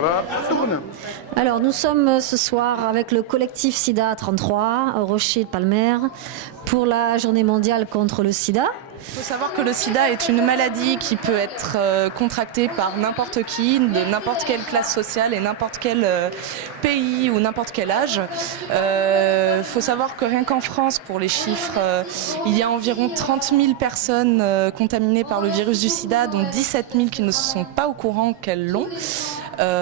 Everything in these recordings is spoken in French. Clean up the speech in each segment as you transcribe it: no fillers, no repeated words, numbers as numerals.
Voilà, tourne. Alors, nous sommes ce soir avec le collectif SIDA 33, au Rocher de Palmer, pour la journée mondiale contre le sida. Il faut savoir que le sida est une maladie qui peut être contractée par n'importe qui, de n'importe quelle classe sociale et n'importe quel pays ou n'importe quel âge. Il faut savoir que rien qu'en France, pour les chiffres, il y a environ 30 000 personnes contaminées par le virus du sida, dont 17 000 qui ne sont pas au courant qu'elles l'ont.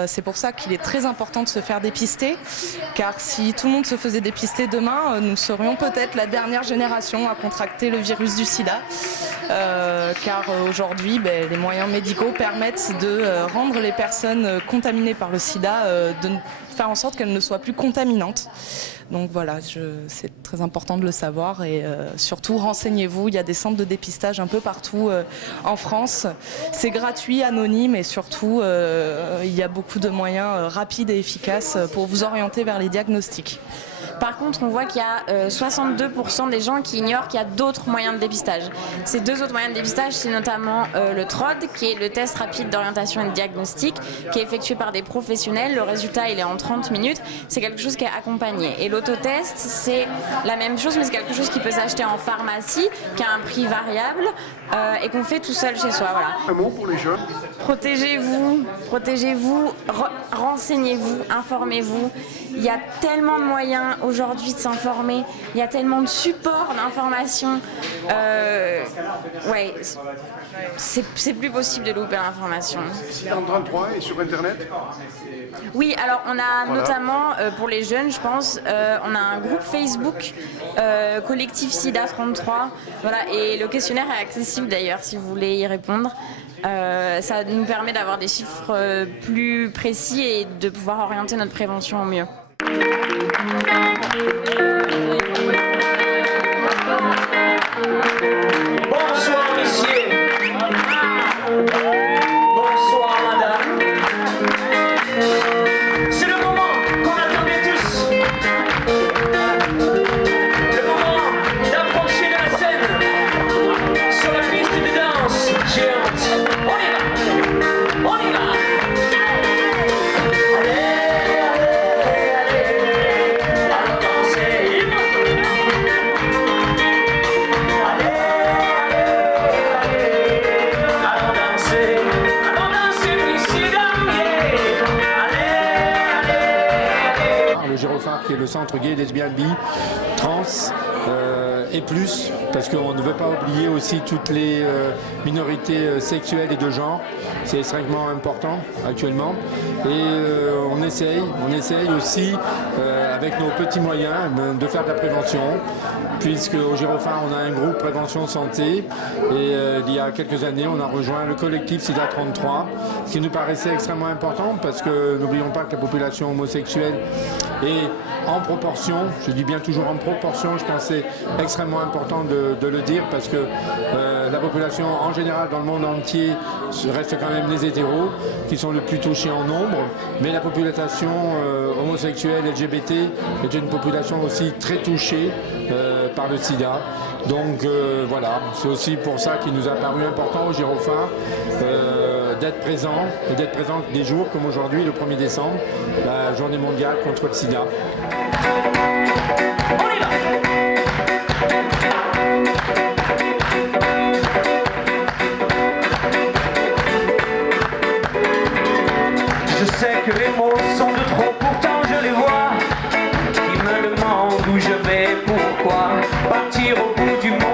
C'est pour ça qu'il est très important de se faire dépister, car si tout le monde se faisait dépister demain, nous serions peut-être la dernière génération à contracter le virus du sida, car aujourd'hui, les moyens médicaux permettent de rendre les personnes contaminées par le sida, de faire en sorte qu'elles ne soient plus contaminantes. Donc voilà, c'est très important de le savoir et surtout renseignez-vous, il y a des centres de dépistage un peu partout en France. C'est gratuit, anonyme et surtout il y a beaucoup de moyens rapides et efficaces pour vous orienter vers les diagnostics. Par contre, on voit qu'il y a 62% des gens qui ignorent qu'il y a d'autres moyens de dépistage. Ces deux autres moyens de dépistage, c'est notamment le TROD, qui est le test rapide d'orientation et de diagnostic, qui est effectué par des professionnels. Le résultat, il est en 30 minutes. C'est quelque chose qui est accompagné. Et l'autotest, c'est la même chose, mais c'est quelque chose qui peut s'acheter en pharmacie, qui a un prix variable et qu'on fait tout seul chez soi. Voilà. Un mot pour les jeunes. Protégez-vous, renseignez-vous, informez-vous. Il y a tellement de moyens aujourd'hui de s'informer, il y a tellement de supports d'information. Ouais, c'est plus possible de louper l'information. En 33 et sur Internet. Oui, alors on a notamment, pour les jeunes, je pense, on a un groupe Facebook, collectif SIDA 33, voilà, et le questionnaire est accessible d'ailleurs si vous voulez y répondre. Ça nous permet d'avoir des chiffres plus précis et de pouvoir orienter notre prévention au mieux. Bonsoir messieurs, bonsoir madame. C'est le moment qu'on attendait tous. Le moment d'approcher de la scène sur la piste de danse géante. On y va, on y va. Qui est le centre gay, lesbienne, bi, trans et plus, parce qu'on ne veut pas oublier aussi toutes les minorités sexuelles et de genre. C'est extrêmement important actuellement. Et on essaye aussi, avec nos petits moyens, de faire de la prévention, puisque au Girofard, on a un groupe prévention santé. Et il y a quelques années, on a rejoint le collectif SIDA 33, ce qui nous paraissait extrêmement important, parce que n'oublions pas que la population homosexuelle est en proportion, je dis bien toujours en proportion, je pense que c'est extrêmement important de le dire, parce que la population en général dans le monde entier reste quand même les hétéros qui sont le plus touchés en nombre, mais la population homosexuelle, LGBT est une population aussi très touchée par le sida. Donc voilà, c'est aussi pour ça qu'il nous a paru important au Girofard d'être présent, et d'être présent des jours comme aujourd'hui, le 1er décembre, la journée mondiale contre le sida. On y va. Je sais que les mots sont de trop, pourtant je les vois. Qui me demandent où je vais, pourquoi partir au bout du monde.